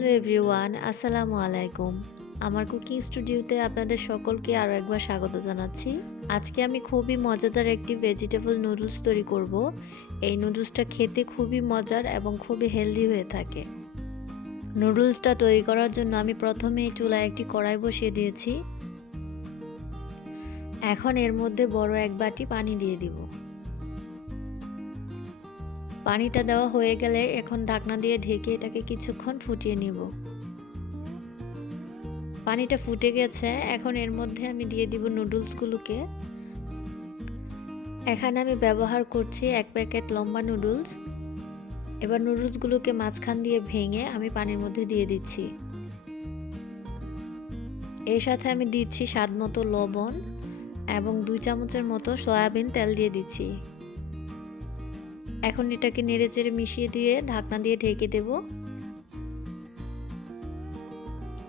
Hello everyone, আসসালামু আলাইকুম। আমার কুকিং স্টুডিওতে আপনাদের সকলকে আরও একবার স্বাগত জানাচ্ছি। আজকে আমি খুবই মজাদার একটি ভেজিটেবল নুডলস তৈরি করব। এই নুডলসটা খেতে খুবই মজার এবং খুবই হেলদি হয়ে থাকে। নুডলসটা তৈরি করার জন্য আমি প্রথমে চুলায় একটি কড়াই বসিয়ে দিয়েছি। এখন এর মধ্যে বড় এক বাটি পানি দিয়ে দিব। পানিটা দেওয়া হয়ে গেলে এখন ঢাকনা দিয়ে ঢেকে এটাকে কিছুক্ষণ ফুটিয়ে নিব। পানিটা ফুটে গেছে, এখন এর মধ্যে আমি দিয়ে দিব নুডলসগুলোকে। এখানে আমি ব্যবহার করছি এক প্যাকেট লম্বা নুডলস। এবার নুডলসগুলোকে মাঝখান দিয়ে ভেঙে আমি পানির মধ্যে দিয়ে দিচ্ছি। এর সাথে আমি দিচ্ছি স্বাদ মতো লবণ এবং দুই চামচের মতো সয়াবিন তেল দিয়ে দিচ্ছি। এখন এটাকে নেড়ে চেড়ে মিশিয়ে দিয়ে ঢাকনা দিয়ে ঢেকে দেব।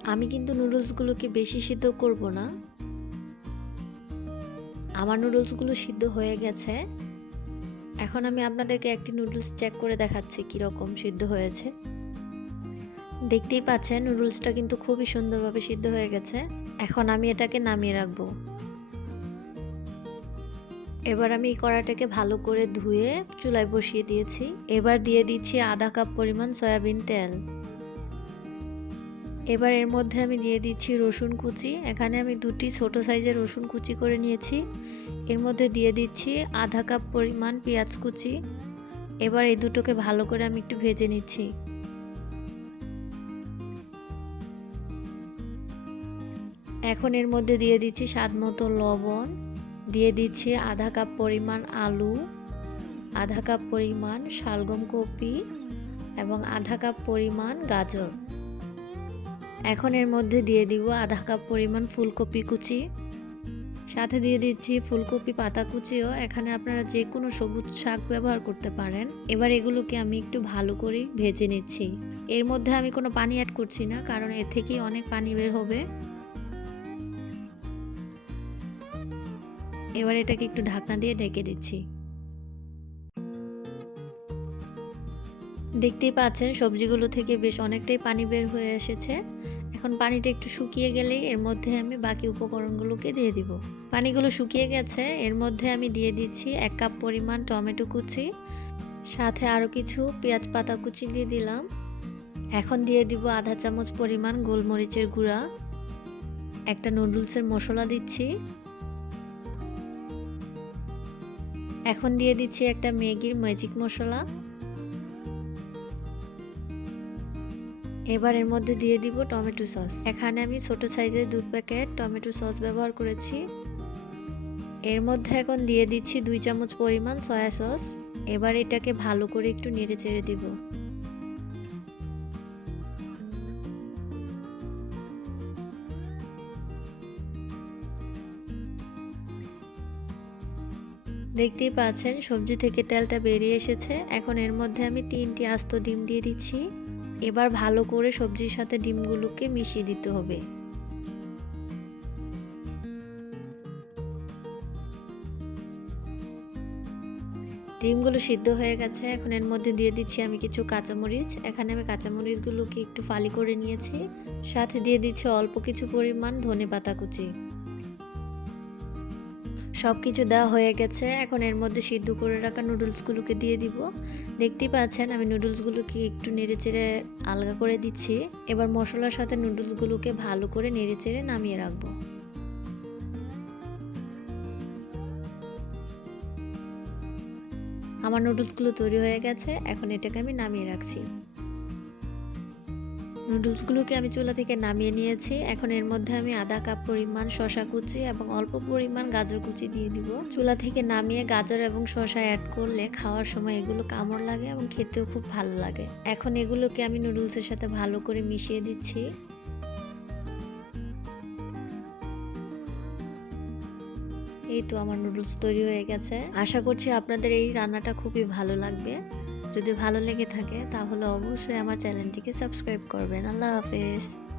আমি কিন্তু নুডলসগুলোকে বেশি সিদ্ধ করব না। আমার নুডলসগুলো সিদ্ধ হয়ে গেছে। এখন আমি আপনাদেরকে একটি নুডলস চেক করে দেখাচ্ছি কীরকম সিদ্ধ হয়েছে। দেখতেই পাচ্ছেন, নুডলসটা কিন্তু খুবই সুন্দরভাবে সিদ্ধ হয়ে গেছে। এখন আমি এটাকে নামিয়ে রাখব। এবার আমি এই কড়াটাকে ভালো করে ধুয়ে চুলায় বসিয়ে দিয়েছি। এবার দিয়ে দিচ্ছি আধা কাপ পরিমাণ সয়াবিন তেল। এবার এর মধ্যে আমি দিয়ে দিচ্ছি রসুন কুচি। এখানে আমি দুটি ছোট সাইজের রসুন কুচি করে নিয়েছি। এর মধ্যে দিয়ে দিচ্ছি আধা কাপ পরিমাণ পেঁয়াজ কুচি। এবার এই দুটোকে ভালো করে আমি একটু ভেজে নিচ্ছি। এখন এর মধ্যে দিয়ে দিচ্ছি স্বাদ মতো লবণ। দিয়ে দিচ্ছি আধা কাপ পরিমাণ আলু, আধা কাপ পরিমাণ শালগম কপি এবং আধা কাপ পরিমাণ গাজর। এখন এর মধ্যে দিয়ে দিব আধা কাপ পরিমাণ ফুলকপি কুচি। সাথে দিয়ে দিচ্ছি ফুলকপি পাতা কুচিও। এখানে আপনারা যে কোনো সবুজ শাক ব্যবহার করতে পারেন। এবার এগুলোকে আমি একটু ভালো করে ভেজে নিচ্ছি। এর মধ্যে আমি কোনো পানি অ্যাড করছি না, কারণ এর থেকেই অনেক পানি বের হবে। এবার এটাকে একটু ঢাকনা দিয়ে ঢেকে দিচ্ছি। দেখতেই পাচ্ছেন, সবজিগুলো থেকে বেশ অনেকটাই পানি বের হয়ে এসেছে। এখন পানিটা একটু শুকিয়ে গেলেই এর মধ্যে আমি বাকি উপকরণগুলোকে দিয়ে দিব। পানিগুলো শুকিয়ে গেছে, এর মধ্যে আমি দিয়ে দিচ্ছি এক কাপ পরিমাণ টমেটো কুচি, সাথে আরও কিছু পেঁয়াজ পাতা কুচি দিয়ে দিলাম। এখন দিয়ে দিব আধা চামচ পরিমাণ গোলমরিচের গুঁড়া, একটা নুডলসের মশলা দিচ্ছি। এখন দিয়ে দিচ্ছি একটা ম্যাগির ম্যাজিক মশলা। এবার এর মধ্যে দিয়ে দিব টমেটো সস এখানে আমি ছোট সাইজের দু প্যাকেট টমেটো সস ব্যবহার করেছি। এর মধ্যে এখন দিয়ে দিচ্ছি দুই চামচ পরিমাণ সয়া সস এবার এটাকে ভালো করে একটু নেড়ে চেড়ে দিব। দেখতেই পাচ্ছেন, সবজি থেকে তেলটা বেরিয়ে এসেছে। এখন এর মধ্যে আমি তিনটি আস্ত ডিম দিয়ে দিচ্ছি। এবার ভালো করে সবজির সাথে ডিমগুলোকে মিশিয়ে দিতে হবে। ডিমগুলো সিদ্ধ হয়ে গেছে। এখন এর মধ্যে দিয়ে দিচ্ছি আমি কিছু কাঁচামরিচ। এখানে আমি কাঁচামরিচগুলোকে একটু ফালি করে নিয়েছি। সাথে দিয়ে দিচ্ছি অল্প কিছু পরিমাণ ধনে পাতা কুচি। সব কিছু দেওয়া হয়ে গেছে। এখন এর মধ্যে সিদ্ধ করে রাখা নুডলসগুলোকে দিয়ে দিব। দেখতেই পাচ্ছেন, আমি নুডলসগুলোকে একটু নেড়ে চেড়ে আলগা করে দিচ্ছি। এবার মশলার সাথে নুডলসগুলোকে ভালো করে নেড়ে চেড়ে নামিয়ে রাখব। আমার নুডলসগুলো তৈরি হয়ে গেছে, এখন এটাকে আমি নামিয়ে রাখছি। নুডলসগুলোকে আমি চুলা থেকে নামিয়ে নিয়েছি। এখন এর মধ্যে আমি আধা কাপ পরিমাণ শশা কুচি এবং অল্প পরিমাণ গাজর কুচি দিয়ে দিব। চুলা থেকে নামিয়ে গাজর এবং শশা অ্যাড করলে খাওয়ার সময় এগুলো কামড় লাগে এবং খেতেও খুব ভালো লাগে। এখন এগুলোকে আমি নুডলসের সাথে ভালো করে মিশিয়ে দিচ্ছি। এই তো আমার নুডলস তৈরি হয়ে গেছে। আশা করছি আপনাদের এই রান্নাটা খুবই ভালো লাগবে। যদি ভালো লেগে থাকে তাহলে অবশ্যই আমার চ্যানেলটিকে সাবস্ক্রাইব করবেন। আল্লাহ হাফেজ।